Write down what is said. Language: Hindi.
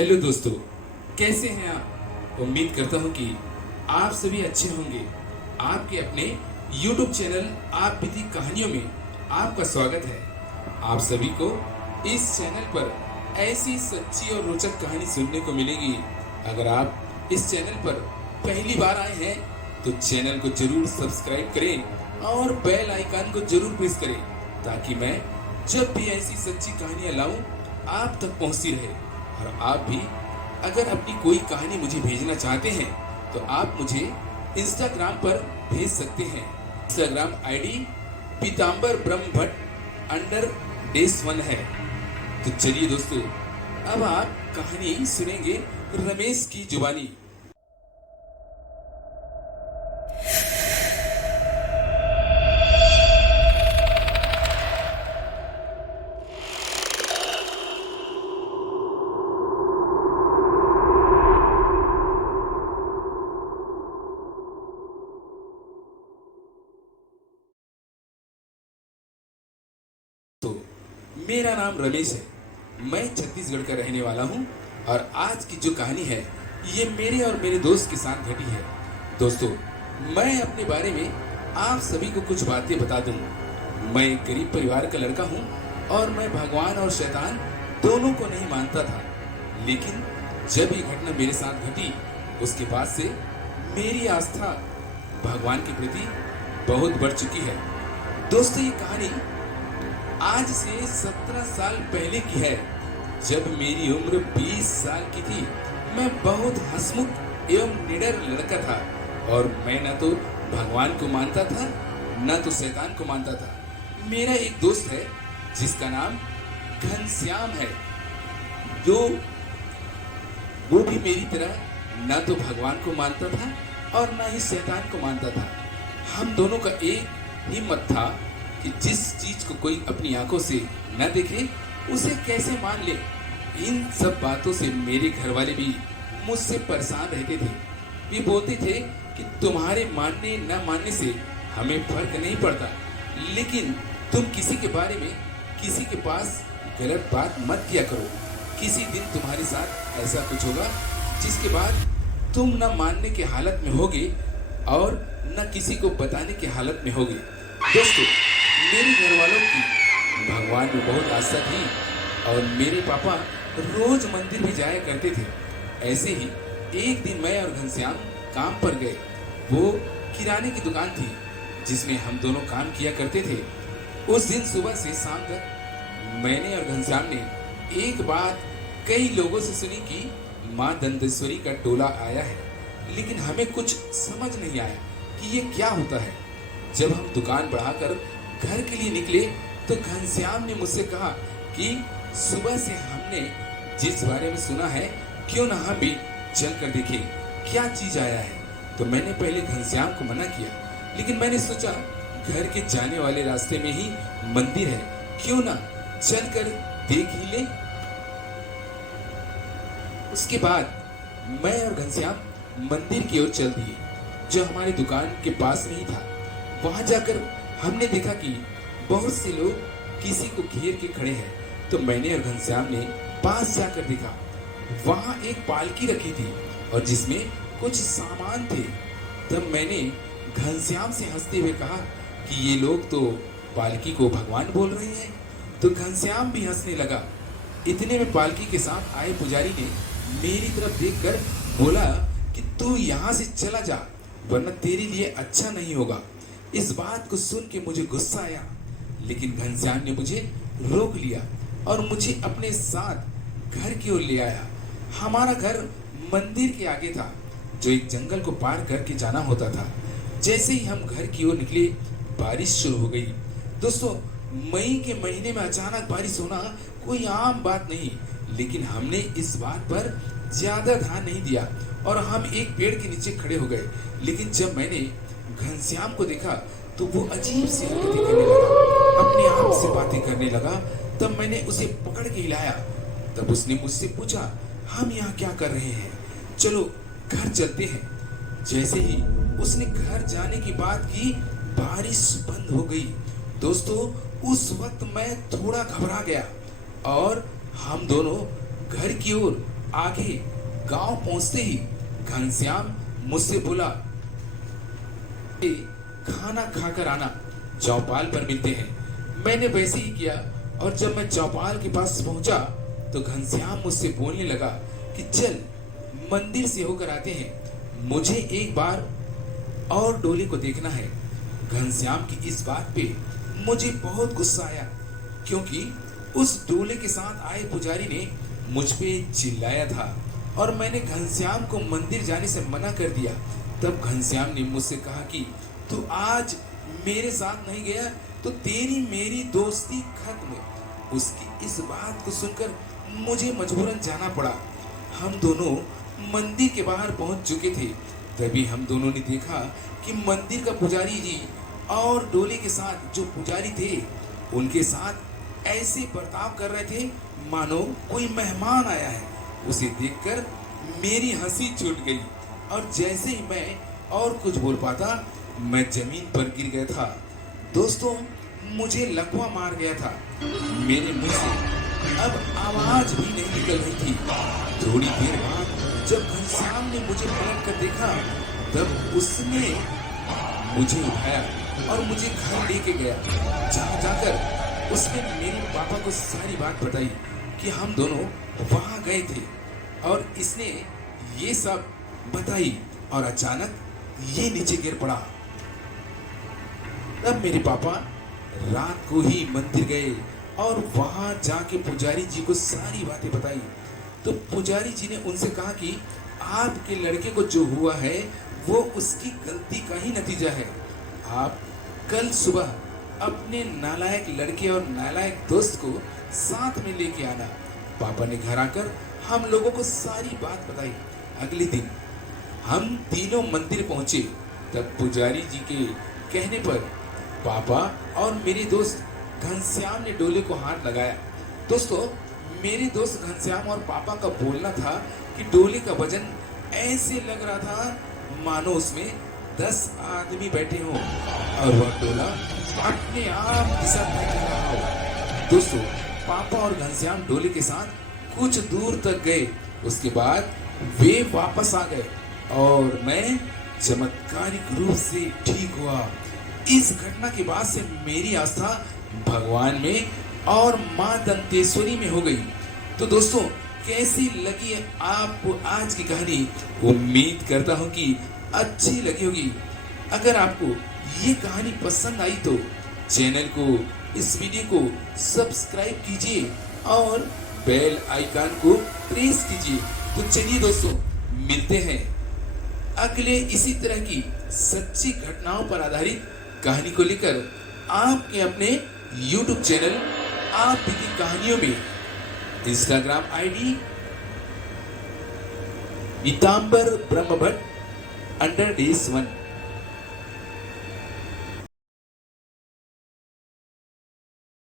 हेलो दोस्तों, कैसे हैं आप? उम्मीद करता हूं कि आप सभी अच्छे होंगे। आपके अपने YouTube चैनल आप बीती कहानियों में आपका स्वागत है। आप सभी को इस चैनल पर ऐसी सच्ची और रोचक कहानी सुनने को मिलेगी। अगर आप इस चैनल पर पहली बार आए हैं तो चैनल को जरूर सब्सक्राइब करें और बेल आइकन को जरूर प्रेस करें ताकि मैं जब भी ऐसी सच्ची कहानियां लाऊं आप तक पहुंचती रहे। और आप भी अगर अपनी कोई कहानी मुझे भेजना चाहते हैं तो आप मुझे इंस्टाग्राम पर भेज सकते हैं। इंस्टाग्राम आईडी पीताम्बर ब्रह्म भट्ट _1 है। तो चलिए दोस्तों, अब आप कहानी सुनेंगे रमेश की जुबानी। तो मेरा नाम रमेश है। मैं छत्तीसगढ़ का रहने वाला हूँ और आज की जो कहानी है ये मेरे और मेरे दोस्त के साथ घटी है। दोस्तों, मैं अपने बारे में आप सभी को कुछ बातें बता दूं। मैं एक गरीब परिवार का लड़का हूँ और मैं भगवान और शैतान दोनों को नहीं मानता था। लेकिन जब ये घटना मेरे साथ घटी उसके बाद से मेरी आस्था भगवान के प्रति बहुत बढ़ चुकी है। दोस्तों, ये कहानी आज से 17 साल पहले की है, जब मेरी उम्र 20 साल की थी। मैं बहुत हंसमुख एवं निडर लड़का था और मैं न तो भगवान को मानता था न तो शैतान को मानता था। मेरा एक दोस्त है जिसका नाम घनश्याम है, जो वो भी मेरी तरह न तो भगवान को मानता था और न ही शैतान को मानता था। हम दोनों का एक ही मत था कि जिस चीज को कोई अपनी आंखों से न देखे उसे कैसे मान ले। इन सब बातों से मेरे घर वाले भी मुझसे परेशान रहते थे। वे बोलते थे कि तुम्हारे मानने न मानने से हमें फर्क नहीं पड़ता, लेकिन तुम किसी के बारे में किसी के पास गलत बात मत किया करो। किसी दिन तुम्हारे साथ ऐसा कुछ होगा जिसके बाद तुम न मानने के हालत में होगे और न किसी को बताने के हालत में होगे। दोस्तों, मेरे घर वालों की भगवान में बहुत आस्था थी और मेरे पापा रोज मंदिर भी जाया करते थे। ऐसे ही एक दिन मैं और घनश्याम काम पर गए। वो किराने की दुकान थी जिसमें हम दोनों काम किया करते थे। उस दिन सुबह से शाम तक मैंने और घनश्याम ने एक बात कई लोगों से सुनी कि माँ दंतेश्वरी का टोला आया है, लेकिन हमें कुछ समझ नहीं आया कि ये क्या होता है। जब हम दुकान बढ़ाकर घर के लिए निकले तो घनश्याम ने मुझसे कहा कि सुबह से हमने जिस बारे में सुना है क्यों ना हम भी चल कर देखें क्या चीज आया है। तो मैंने पहले घनश्याम को मना किया, लेकिन मैंने सोचा घर के जाने वाले रास्ते में ही मंदिर है, क्यों ना चल कर देख ही ले। उसके बाद मैं और घनश्याम मंदिर की ओर चल दिए जो हमारी दुकान के पास में ही था। वहां जाकर हमने देखा कि बहुत से लोग किसी को घेर के खड़े हैं। तो मैंने और घनश्याम ने पास जाकर देखा, वहां एक पालकी रखी थी और जिसमें कुछ सामान थे। तब मैंने घनश्याम से हंसते हुए कहा कि ये लोग तो पालकी को भगवान बोल रहे हैं। तो घनश्याम भी हंसने लगा। इतने में पालकी के साथ आए पुजारी ने मेरी तरफ देखकर बोला कि तू यहाँ से चला जा, वरना तेरे लिए अच्छा नहीं होगा। इस बात को सुन के मुझे गुस्सा आया, लेकिन घनश्याम ने मुझे रोक लिया और मुझे अपने साथ घर की ओर ले आया। हमारा घर मंदिर के आगे था, जो एक जंगल को पार करके जाना होता था। जैसे ही हम घर की ओर निकले बारिश शुरू हो गई। दोस्तों, मई के महीने में अचानक बारिश होना कोई आम बात नहीं, लेकिन हमने इस बात पर ज्यादा ध्यान नहीं दिया और हम एक पेड़ के नीचे खड़े हो गए। लेकिन जब मैंने घनश्याम को देखा तो वो अजीब सी हरकतें करने लगा, अपने आप से बातें करने लगा। तब मैंने उसे पकड़ के हिलाया। तब उसने मुझसे पूछा, हम यहाँ क्या कर रहे हैं, चलो घर चलते हैं। जैसे ही उसने घर जाने की बात की बारिश बंद हो गई। दोस्तों, उस वक्त मैं थोड़ा घबरा गया और हम दोनों घर की ओर आगे गांव पहुंचते ही घनश्याम मुझसे बोला, खाना खाकर आना, चौपाल पर मिलते हैं। मैंने वैसे ही किया और जब मैं चौपाल के पास पहुंचा तो घनश्याम मुझसे बोलने लगा कि चल मंदिर से होकर आते हैं, मुझे एक बार और डोली को देखना है। घनश्याम की इस बात पे मुझे बहुत गुस्सा आया, क्योंकि उस डोले के साथ आए पुजारी ने मुझ पे चिल्लाया था और मैंने घनश्याम को मंदिर जाने से मना कर दिया। तब घनश्याम ने मुझसे कहा कि तू आज मेरे साथ नहीं गया तो तेरी मेरी दोस्ती खत्म। उसकी इस बात को सुनकर मुझे मजबूरन जाना पड़ा। हम दोनों मंदिर के बाहर पहुंच चुके थे। तभी हम दोनों ने देखा कि मंदिर का पुजारी जी और डोले के साथ जो पुजारी थे उनके साथ ऐसे बर्ताव कर रहे थे मानो कोई मेहमान आया है। उसे देखकर मेरी हंसी छूट गई और जैसे ही मैं और कुछ बोल पाता मैं जमीन पर गिर गया था। दोस्तों, मुझे लकवा मार गया था। मेरे मुंह से अब आवाज भी नहीं निकल रही थी। थोड़ी देर बाद जब घनश्याम ने मुझे पलट कर देखा तब उसने मुझे उठाया और मुझे घर लेके गया, जहाँ जाकर उसने मेरे पापा को सारी बात बताई कि हम दोनों वहां गए थे और इसने ये सब बताई और अचानक ये नीचे गिर पड़ा। तब मेरे पापा रात को ही मंदिर गए और वहां जाके पुजारी जी को सारी बातें बताई। तो पुजारी जी ने उनसे कहा कि आपके लड़के को जो हुआ है वो उसकी गलती का ही नतीजा है। आप कल सुबह अपने नालायक लड़के और नालायक दोस्त को साथ में लेके आना। पापा ने घर आकर हम लोगों को सारी बात बताई। अगले दिन हम तीनों मंदिर पहुंचे। तब पुजारी जी के कहने पर पापा और मेरे दोस्त घनश्याम ने डोले को हाथ लगाया। दोस्तों, मेरे दोस्त घनश्याम और पापा का बोलना था कि डोले का वजन ऐसे लग रहा था मानो उसमें 10 आदमी बैठे हों और वह डोला अपने आप दिशा तय कर रहा हो। दोस्तों, पापा और घनश्याम डोले के साथ कुछ दूर तक गए। उसके बाद वे वापस आ गए और मैं चमत्कारिक रूप से ठीक हुआ। इस घटना के बाद से मेरी आस्था भगवान में और मां दंतेश्वरी में हो गई। तो दोस्तों, कैसी लगी आपको आज की कहानी? उम्मीद करता हूं कि अच्छी लगी होगी। अगर आपको ये कहानी पसंद आई तो चैनल को, इस वीडियो को सब्सक्राइब कीजिए और बेल आइकन को प्रेस कीजिए। तो चलिए दोस्तों, मिलते हैं अगले इसी तरह की सच्ची घटनाओं पर आधारित कहानी को लेकर आपके अपने YouTube चैनल आप बीती कहानियों में। इंस्टाग्राम आईडी पीताम्बर ब्रह्मभट्ट _1।